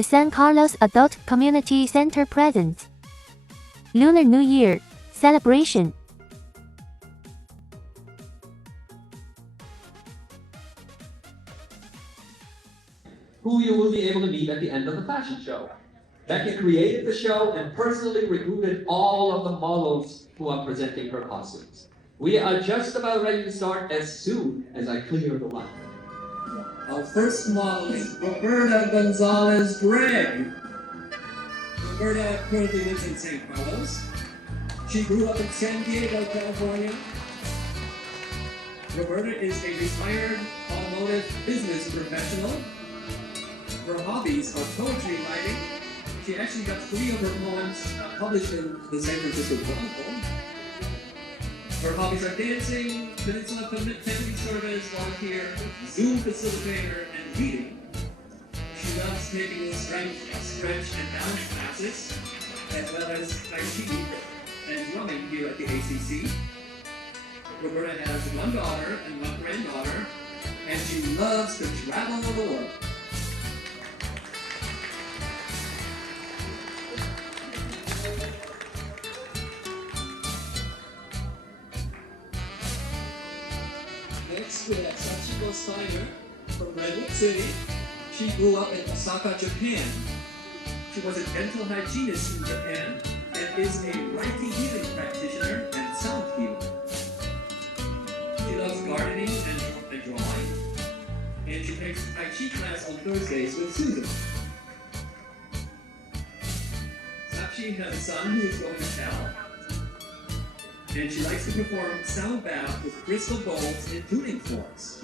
The San Carlos Adult Community Center presents Lunar New Year celebration. Who you will be able to meet at the end of the fashion show. Becky created the show and personally recruited all of the models who are presenting her costumes. We are just about ready to start as soon as I clear the line. Our first model is Roberta Gonzalez Gray. Roberta currently lives in San Carlos. She grew up in San Diego, California. Roberta is a retired automotive business professional. Her hobbies are poetry writing. She actually got 3 of her poems published in the San Francisco Chronicle. Her hobbies are dancing, Peninsula Community Service, volunteer, Zoom facilitator, and reading. She loves taking strength, stretch, and balance classes, as well as Tai Chi and drumming here at the ACC. Roberta has 1 daughter and 1 granddaughter, and she loves to travel the world. Next, we have Sachiko Steiner from Redwood City. She grew up in Osaka, Japan. She was a dental hygienist in Japan and is a Reiki healing practitioner and sound healer. She loves gardening and drawing, and she takes Tai Chi class on Thursdays with Susan. Sachi has a son who is going to Cal, and she likes to perform sound bath with crystal bowls and tuning forks.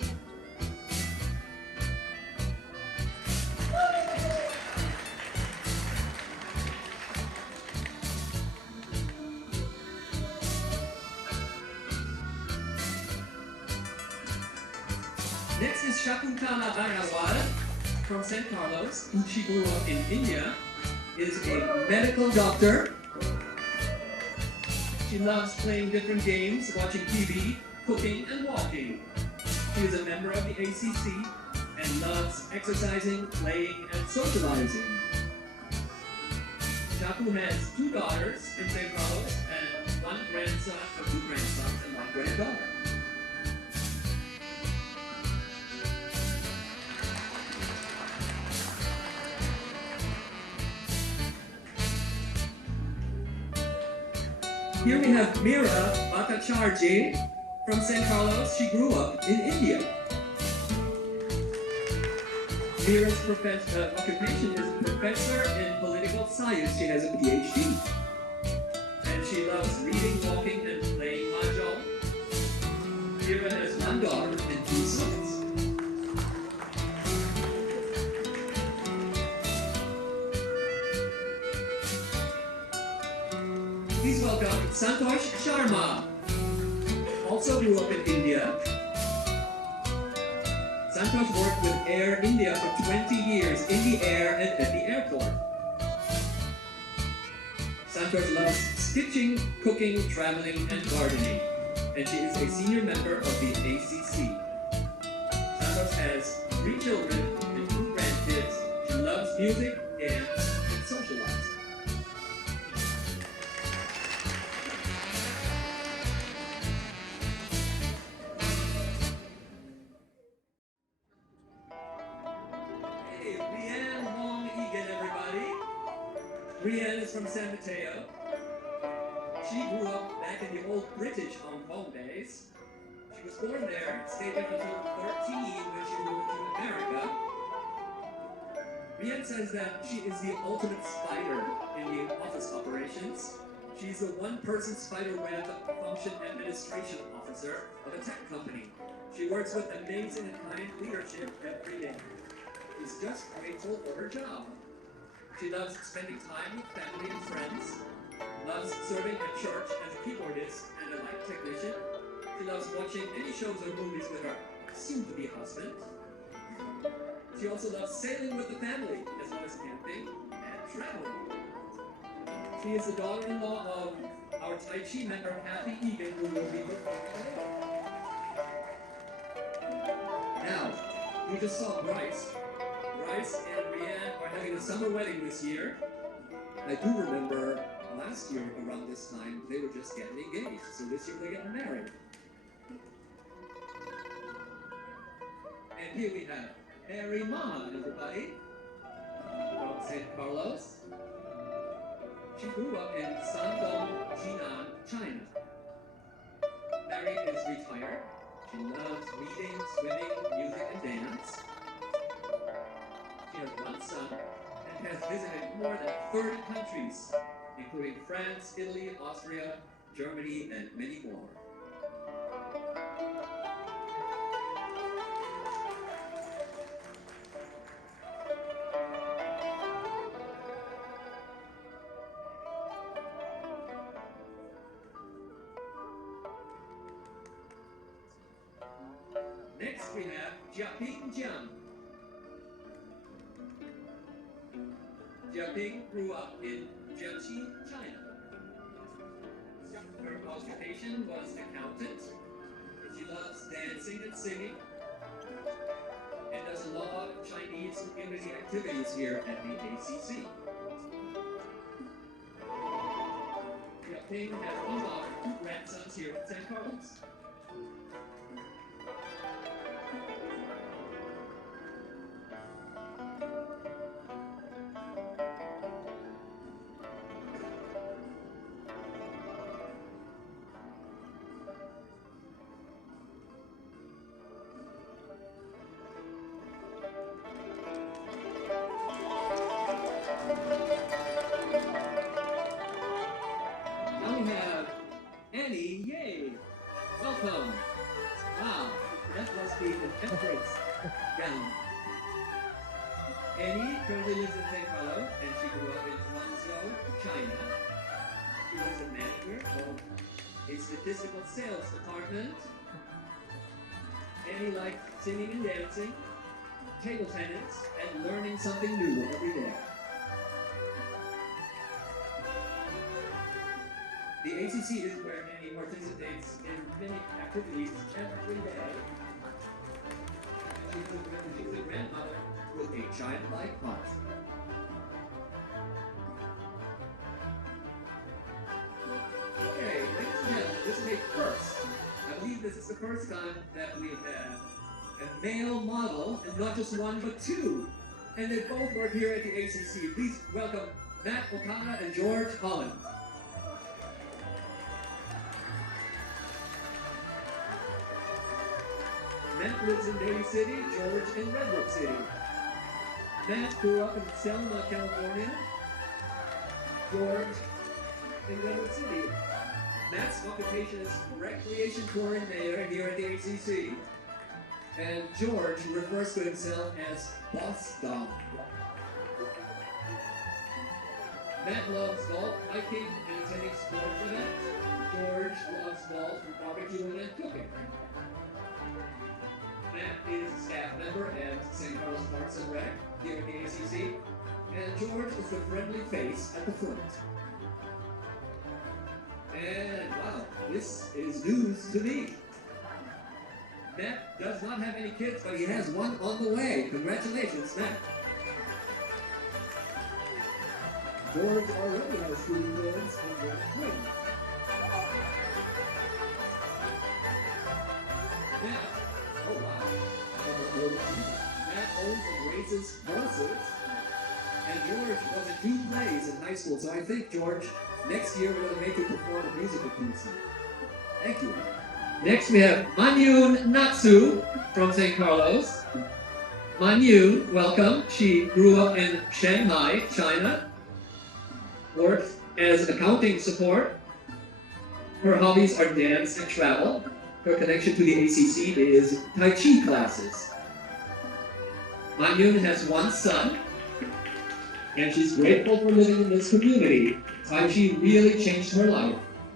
Next is Shakuntala Agarwal from San Carlos. She grew up in India, is a medical doctor. She loves playing different games, watching TV, cooking, and walking. She is a member of the ACC and loves exercising, playing, and socializing. Shaku has 2 daughters in San Carlos and 1 grandson, or 2 grandsons, and 1 granddaughter. Here we have Mira Bhattacharjee from San Carlos. She grew up in India. Mira's occupation is professor in political science. She has a PhD. And she loves reading, walking, and playing mahjong. Mira has 1 daughter and 2 sons. Please welcome Santosh Sharma. Also grew up in India. Santosh worked with Air India for 20 years in the air and at the airport. Santosh loves stitching, cooking, traveling, and gardening. And she is a senior member of the ACC. Santosh has 3 children and 2 grandkids. She loves music, dance, and socializing. Rianne is from San Mateo. She grew up back in the old British Hong Kong days. She was born there, stayed there until 13 when she moved to America. Rianne says that she is the ultimate spider in the office operations. She's a 1-person spiderweb function administration officer of a tech company. She works with amazing and client leadership every day. She's just grateful for her job. She loves spending time with family and friends, loves serving at church as a keyboardist and a light technician. She loves watching any shows or movies with her soon-to-be husband. She also loves sailing with the family, as well as camping and traveling. She is the daughter-in-law of our Tai Chi member, Kathy Egan, who will be performing today. Now, we just saw Bryce. Bryce and Rianne are having a summer wedding this year. I do remember last year around this time they were just getting engaged, so this year they're getting married. And here we have Mary Ma, everybody, from San Carlos. She grew up in Shandong, Jinan, China. Mary is retired. She loves reading, swimming, music, and dance. She has one son and has visited more than 30 countries, including France, Italy, Austria, Germany, and many more. Next we have Jiaping Jiang. Jiaping grew up in Jiangxi, China. Her occupation was accountant. She loves dancing and singing and does a lot of Chinese community activities here at the ACC. Jiaping has one daughter, 2 grandsons here at San Carlos. Welcome. Wow, that must be an empress gown. Annie currently lives in San Carlos and she grew up in Guangzhou, China. She was a manager of a statistical sales department. Annie liked singing and dancing, table tennis, and learning something new every day. The ACC is where Annie participates in many activities every day. She's a grandmother with a childlike heart. Okay, ladies and gentlemen, this is a first. I believe this is the first time that we have a male model, and not just one, but 2. And they both work here at the ACC. Please welcome Matt Okada and George Holland. Matt lives in Daly City, George in Redwood City. Matt grew up in Selma, California. George in Redwood City. Matt's occupation is recreation coordinator here at the ACC. And George refers to himself as Boss Dog. Matt loves golf, hiking, and attending sports events. George loves golf and barbecuing and cooking. Matt is a staff member at San Carlos Parks and Rec here at the ACC, and George is the friendly face at the front. And wow, this is news to me. Matt does not have any kids, but he has one on the way. Congratulations, Matt. George already has 3 kids and 1 twin. Matt. Oh wow. Matt owns and raises horses. And George was in 2 plays in high school, so I think, George, next year we're going to make you perform a musical piece. Thank you. Next we have Manyun Natsu from San Carlos. Manyun, welcome. She grew up in Shanghai, China. Worked as accounting support. Her hobbies are dance and travel. Her connection to the ACC is Tai Chi classes. Manyun has 1 son, and she's grateful for living in this community. Tai Chi really changed her life.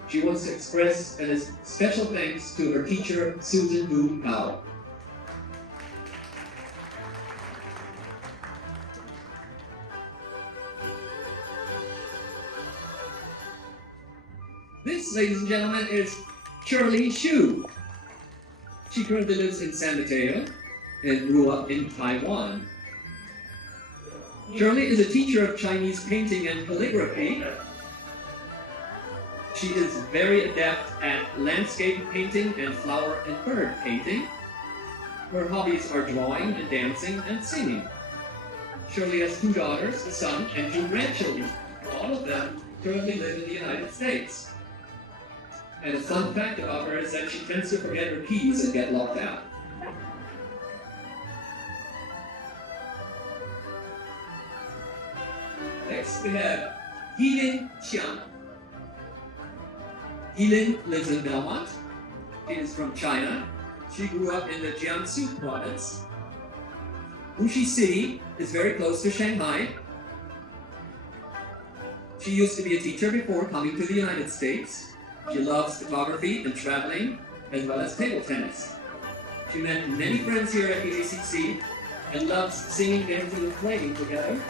She wants to express a special thanks to her teacher, Susan Du Gao. This, ladies and gentlemen, is Shirley Xu. She currently lives in San Mateo and grew up in Taiwan. Shirley is a teacher of Chinese painting and calligraphy. She is very adept at landscape painting and flower and bird painting. Her hobbies are drawing and dancing and singing. Shirley has 2 daughters, a son, and 2 grandchildren. All of them currently live in the United States. And a fun fact about her is that she tends to forget her keys and get locked out. Next, we have Yilin Qiang. Yilin lives in Belmont. She is from China. She grew up in the Jiangsu province. Wuxi City is very close to Shanghai. She used to be a teacher before coming to the United States. She loves photography and traveling, as well as table tennis. She met many friends here at the ACC and loves singing, dancing, and playing together.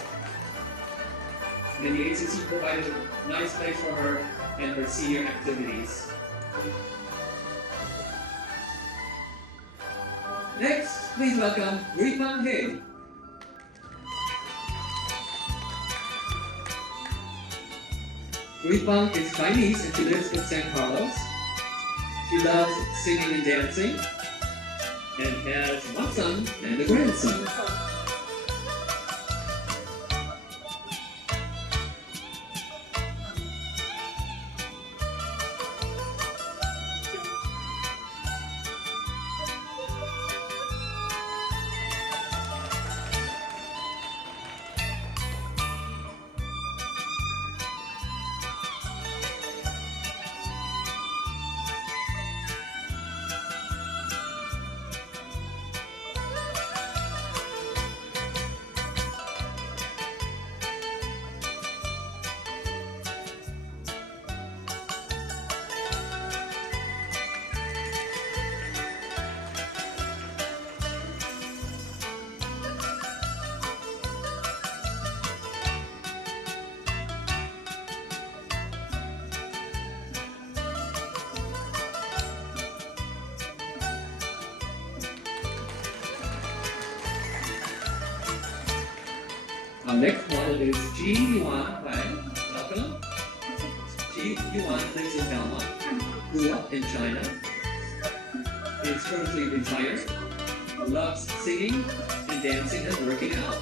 And the ACC provided a nice place for her and her senior activities. Next, please welcome Ruifang He. Ruifang is Chinese and she lives in San Carlos. She loves singing and dancing and has 1 son and a grandson. Our next model is Ji Yuan Wang. Welcome. Ji Yuan lives in Belmont, grew up in China, is currently retired, loves singing and dancing and working out.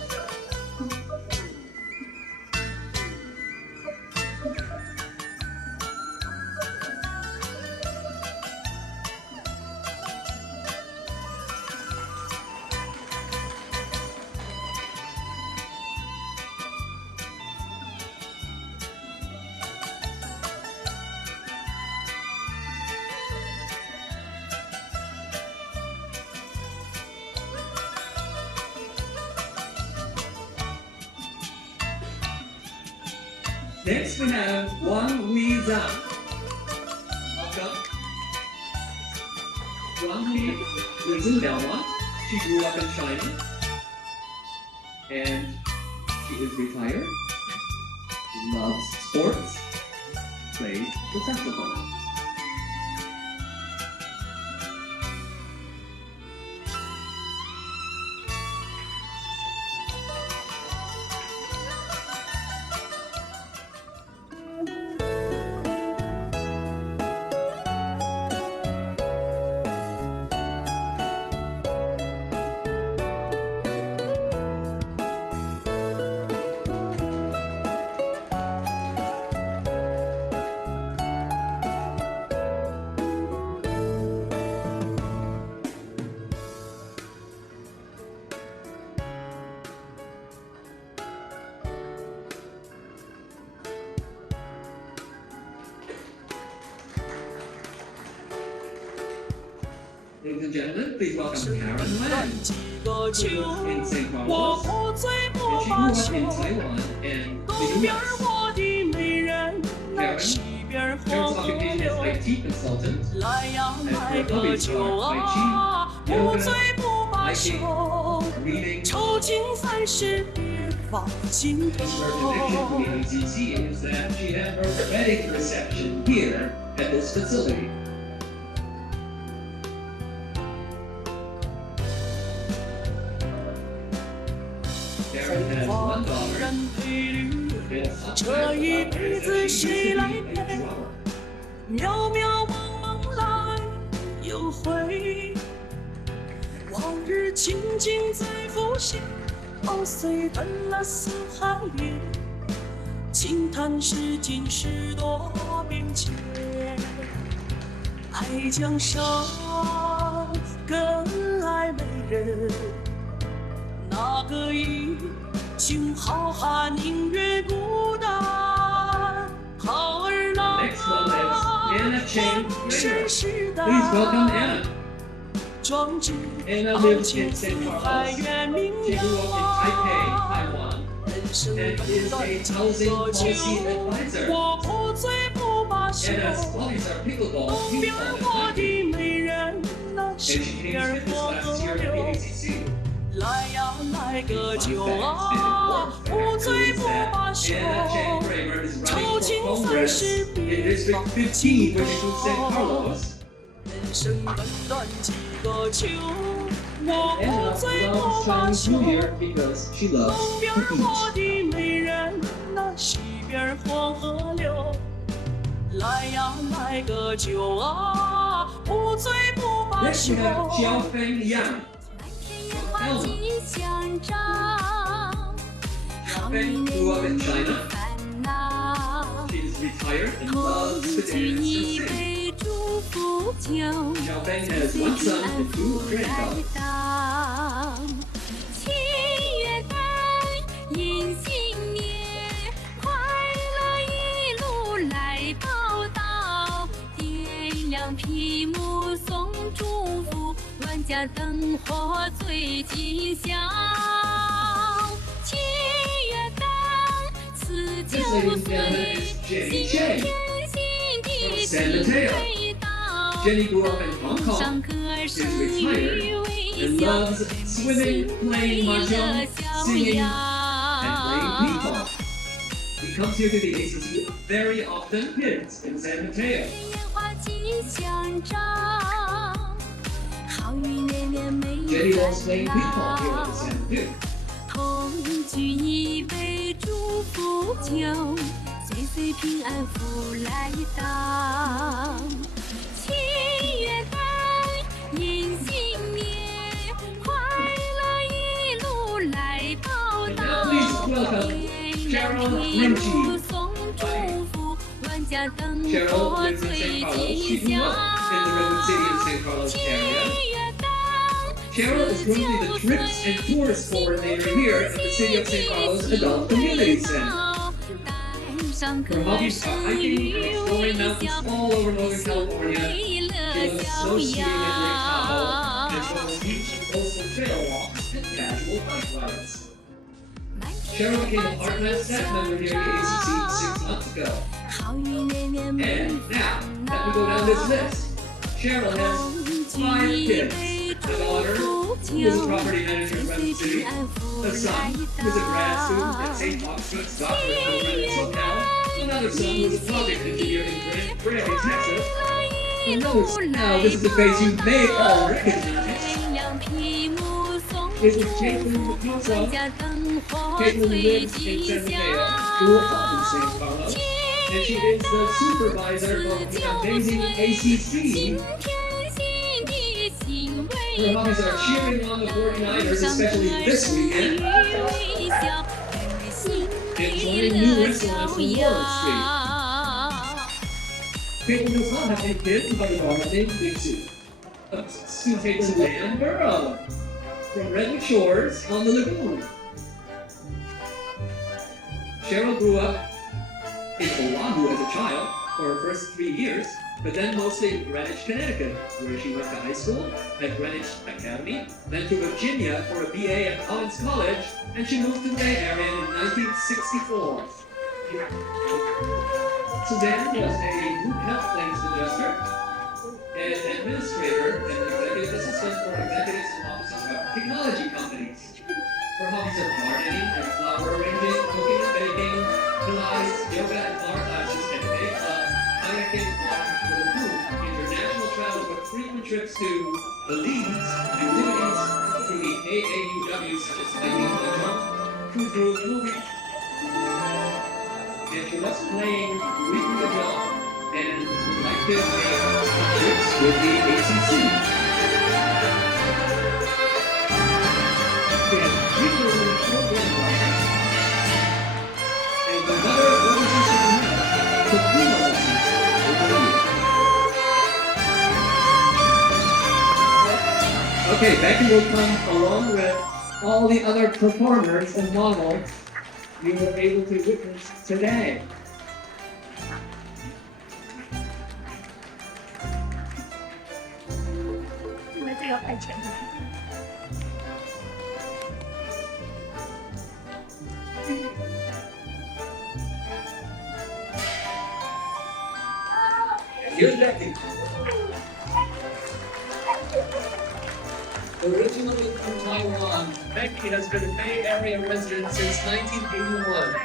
Next we have Wang Huizang. Welcome. Wang Hui lives in Belmont. She grew up in China. And she is retired. She loves sports. Plays the saxophone. Ladies and gentlemen, please welcome Karen Lam, who lives in St. Carlos, and she grew up in Taiwan and the US. Karen's occupation is IT consultant, and her hobbies are Tai Chi, yoga, hiking, reading. Her connection to the ACC is that she had her wedding reception here at this facility. Karen has one 人 daughter. 陪侣， And a 这一辈子 she 谁 used 来 to be a 陪？ drummer. 渺渺茫茫来又回，往日情景在浮现，哦，随奔了四海里，轻叹是今世多变迁。爱江山更爱美人，那个英雄好汉宁愿孤单。好儿郎， Next one is Anna Chang 盛 Kramer. 世代， Please welcome Anna. 壮志 Anna 傲 lives 气 in 四 St. 海 Carlos. 远名 She 扬。 grew up in Taipei, Taiwan, 人生 and 短 is 短 a 几 housing 个秋， policy advisor. 我不醉不罢休。 Anna's hobbies are pickleball, 东边 ping 我 pong, and 的 hockey. 美人，那 And 西 she 边 came fifth 黄 last 河 year at 流。 the ACC. 来呀来个酒啊，不醉不罢休。 Anna Chang Kramer is 抽 running 尽 for 三 Congress 十 in 别 District 放 15, 弃 which includes St. Carlos. 人生短短几个秋，我 Anna 不醉 loves 不罢 Chinese 休。 New Year because she 东 loves 边 to 我 eat. 的美人，那西边黄河流。来呀来个酒啊，不醉不罢 Next 休 we。have Xiao Feng Yang. 满天烟花吉祥照， Xiao Feng grew up in China. 烦恼。 She is retired and 同 loves to 举 dance 一 and sing. 杯祝福酒， Xiao Feng has 岁 one 平 son 安 and 2福来 granddaughters. 到。七月半，迎新年，快乐一路来报道。点亮屏幕送祝福，万家灯火最吉祥。七月半，辞旧 This lady and gentlemen 岁， is 新 Jenny 天 Chang. 新地 From 新 San Mateo. 味道。 Jenny grew up in Hong 上 Kong, 歌 is 声 retired, 与 and 微笑， loves swimming, playing 快乐 mahjong, 逍 singing, 遥。 and playing ping pong. He comes here to the ACC very often, kids in San Mateo. 烟花吉祥照，好运连连没 Jenny loves 烦 playing ping pong here 恼 at the。San Mateo. 同举一杯祝福酒，岁岁平安福来到。七月半，迎新年，快乐一路来报 And 道。 now please welcome 点亮 Cheryl 屏幕 Rimchi. 送祝福，万家灯 Cheryl 火 lives in 最 St. Carlos. 吉 She grew 祥。 up in the Redwood City and St. Carlos 七 area. 月半， Cheryl is currently the Trips and Tours Coordinator here at the City of St. Carlos Adult Community Center. Her hobbies are hiking and exploring mountains all over Northern California. She loves snow skiing at Lake Tahoe, as well as beach and coastal trail walks and casual bike rides. Cheryl became a part-time staff member here at the ACC 6 months ago. And now, as we go down this list, Cheryl has 5 kids. A daughter, who is a property manager in Redwood City. A son, who is a grad student at St. Augustine's doctorate program in SoCal. Another son who is a project engineer in Prairie, Texas. Now, this is a face you may all recognize. This is Caitlin Pizza. Caitlin lives in San Mateo, grew up in San Carlos, and she is the supervisor of the amazing ACC. Her hobbies are cheering on the 49ers, especially this weekend, and joining new restaurants in Wall Street. Caitlin does not have any kids, but a daughter named Dixie. Who takes away and Burrow from Redwood Shores on the lagoon. Cheryl grew up in Oahu as a child for her first 3 years, but then mostly in Greenwich, Connecticut, where she went to high school at Greenwich Academy, then to Virginia for a BA at Collins College, and she moved to the Bay Area in 1964. Suzanne was a group health claims adjuster, an administrator, and executive assistant for executives and officers of technology companies. Her hobbies are gardening and flower arranging, cooking and baking, Pilates, yoga and flower classes, and bake club, kayaking, walking for the group, international travel with frequent trips to Belize, activities through the AAUW such as hiking, mahjong, food group, movie. And she loves playing Leaping the Jump and selected a trips with the ACC. And regularly and another overseas superhero took Puma lessons over the year. Okay, Becky will come along with all the other performers and models you were able to witness today. Here's Becky. Originally from Taiwan, Becky has been a Bay Area resident since 1981.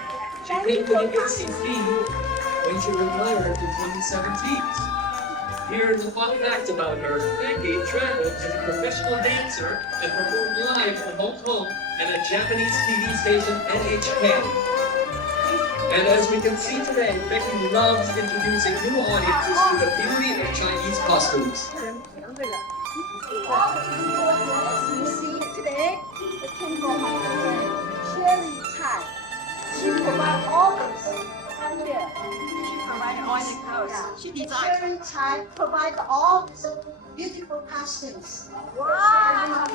She came to the ACC when she retired in 2017. Here's a fun fact about her. Becky traveled as a professional dancer and performed live in Hong Kong and a Japanese TV station, NHK. And as we can see today, Becky loves introducing new audiences to the beauty of Chinese costumes. You see today, it came from my friend Shirley Chai. She provides all this right here. She provided all the clothes. She designed. Shirley Chai provides all these beautiful costumes. Wow!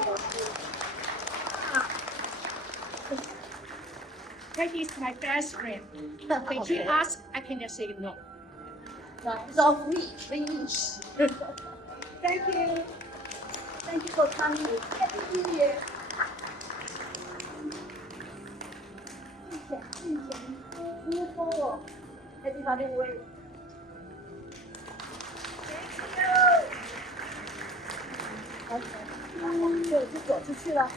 Peggy is my best friend. When she asks, I cannot say no. It's all free, please. Thank you. Thank you for coming. Happy New Year. 舒服 Happy Holiday Week. Thank you. 就走出去了。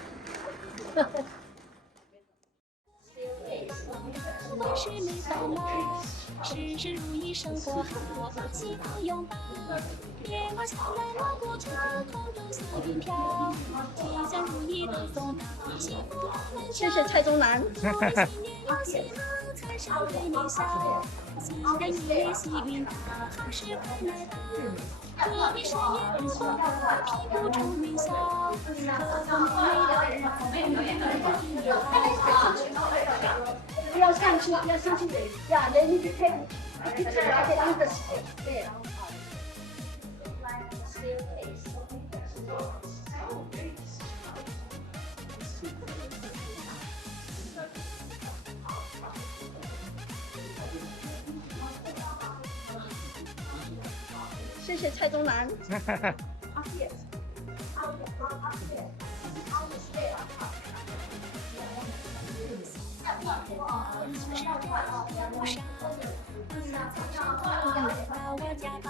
万事没烦恼，事事如意，生活好，幸福拥抱。月儿灿烂锣鼓唱，空中小云飘，吉祥如意都送到，幸福满满谢谢蔡宗南。新年要健康，财神对你笑，新的一年喜运到，好事快来到。祝你事业如风，屁股冲云霄，和风美的要上去，要上去呀！人一直开，一直来给那个对。谢谢蔡宗南。把我家宝。